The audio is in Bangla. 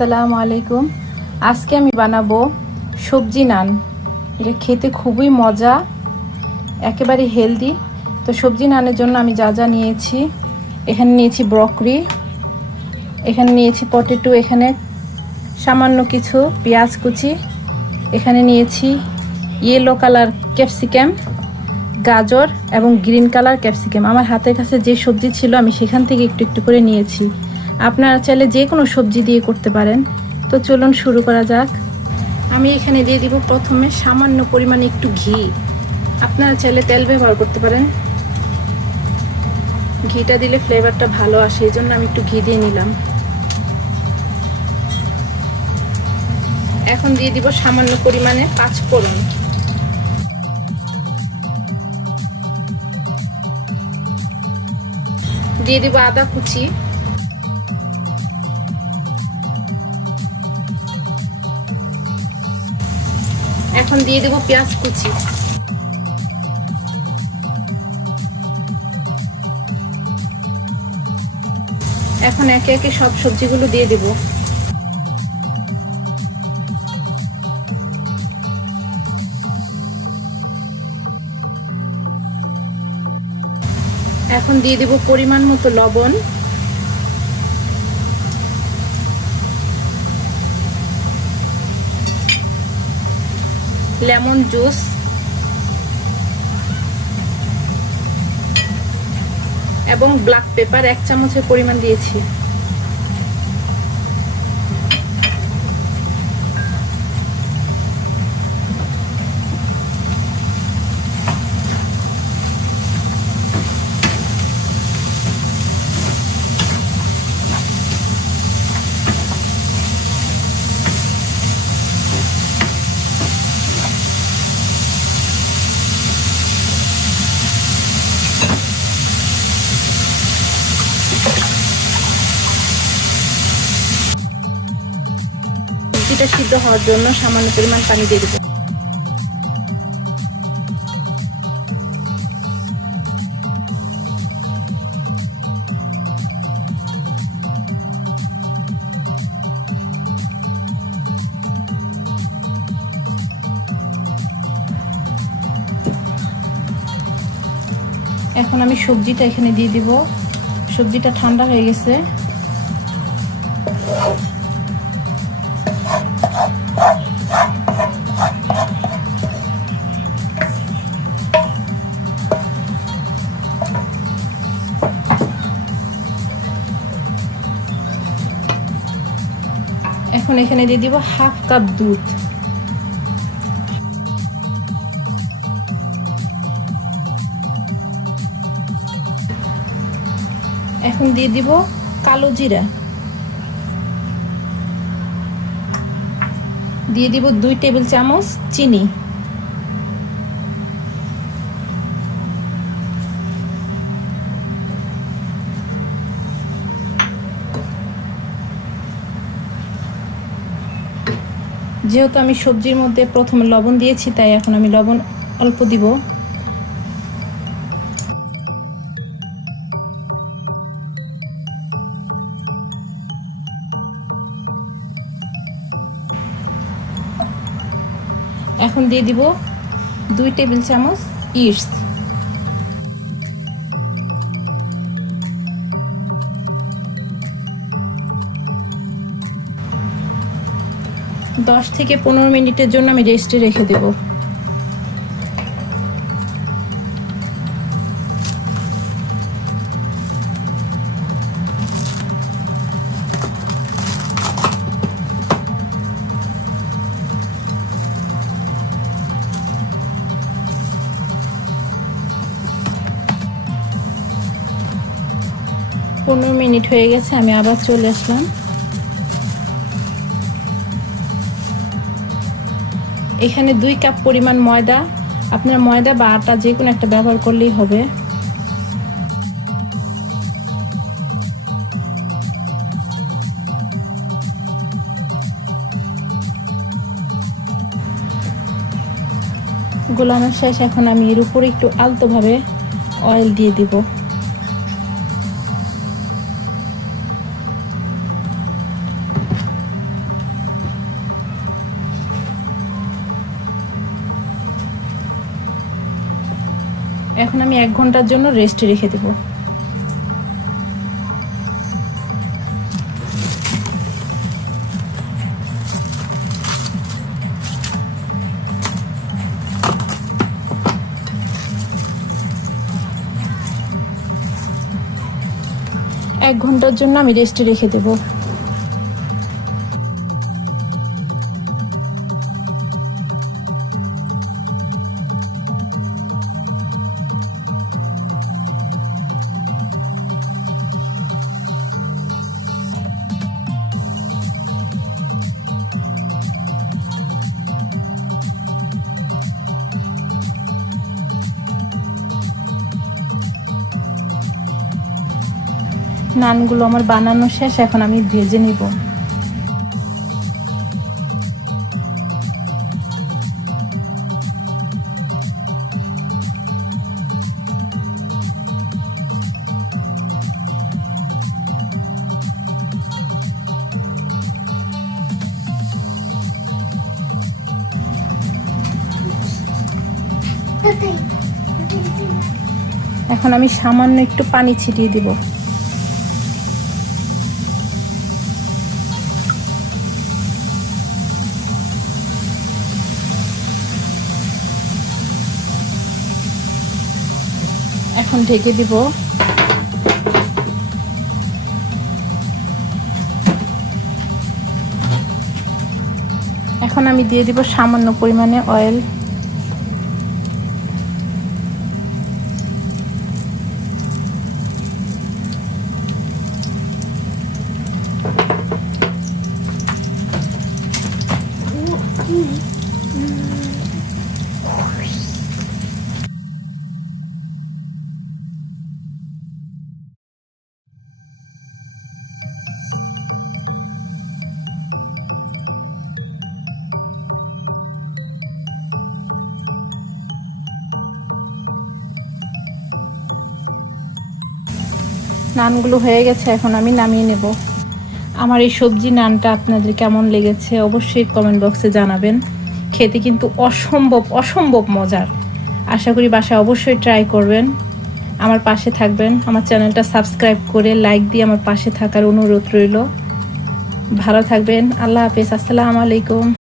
আসসালামু আলাইকুম। আজকে আমি বানাবো সবজি নান। এটা খেতে খুবই মজা, একেবারে হেলদি। তো সবজি নানের জন্য আমি যা যা নিয়েছি, এখানে নিয়েছি ব্রকরি এখানে নিয়েছি পটেটো, এখানে সামান্য কিছু পেঁয়াজ কুচি, এখানে নিয়েছি ইয়েলো কালার ক্যাপসিকাম গাজর এবং গ্রিন কালার ক্যাপসিকাম আমার হাতের কাছে যে সবজি ছিল আমি সেখান থেকে একটু একটু করে নিয়েছি। আপনারা চাইলে যে কোনো সবজি দিয়ে করতে পারেন। তো চলুন শুরু করা যাক। আমি এখানে দিয়ে দিব প্রথমে সামান্য পরিমাণে একটু ঘি। আপনারা চাইলে তেল ব্যবহার করতে পারেন। ঘিটা দিলে ফ্লেভারটা ভালো আসে, এই জন্য আমি একটু ঘি দিয়ে নিলাম। এখন দিয়ে দিব সামান্য পরিমাণে পাঁচ ফোড়ন দিয়ে দিব আদা কুচি। এখন দিয়ে দেবো পেঁয়াজ কুচি। এখন একে একে সব সবজিগুলো দিয়ে দেব। এখন দিয়ে দেব পরিমাণ মতো লবণ। Lemon juice. এবং ব্ল্যাক পেপার এক চামচের পরিমাণ দিয়েছি। সবজিটা সিদ্ধ হওয়ার জন্য সামান্য পরিমাণ পানি দিয়ে দেবো। এখন আমি সবজিটা এখানে দিয়ে দিব। সবজিটা ঠান্ডা হয়ে গেছে। এখন এখানে দিয়ে দিব হাফ কাপ দুধ। এখন দিয়ে দিব কালো জিরা। দিয়ে দিব দুই টেবিল চামচ চিনি। যেহেতু আমি সবজির মধ্যে প্রথমে লবণ দিয়েছি, তাই এখন আমি লবণ অল্প দিব। এখন দিয়ে দিব দুই টেবিল চামচ ইস্ট দশ থেকে পনেরো মিনিটের জন্য আমি রেস্টে রেখে দেব। পনেরো মিনিট হয়ে গেছে, আমি আবার চলে আসলাম। এখানে দুই কাপ পরিমাণ ময়দা, আপনার ময়দা বা আটা যে কোনো একটা ব্যবহার করলেই হবে। গোলানোর শেষ, এখন আমি এর উপরে একটু আলতোভাবে অয়েল দিয়ে দিব। এখন আমি এক ঘণ্টার জন্য রেস্টে রেখে দেবো। এক ঘণ্টার জন্য আমি রেস্টে রেখে দেবো। নানগুলো আমার বানানো শেষ এখন আমি ভেজে নিব। এখন আমি সামান্য একটু পানি ছিটিয়ে দিব। এখন ঢেকে দিব। এখন আমি দিয়ে দিব সামান্য পরিমাণে অয়েল নানগুলো হয়ে গেছে, এখন আমি নামিয়ে নেব। আমার এই সবজি নানটা আপনাদের কেমন লেগেছে অবশ্যই কমেন্ট বক্সে জানাবেন। খেতে কিন্তু অসম্ভব অসম্ভব মজার। আশা করি বাসায় অবশ্যই ট্রাই করবেন। আমার পাশে থাকবেন। আমার চ্যানেলটা সাবস্ক্রাইব করে লাইক দিয়ে আমার পাশে থাকার অনুরোধ রইল। ভালো থাকবেন। আল্লাহ হাফেজ। আসসালামু আলাইকুম।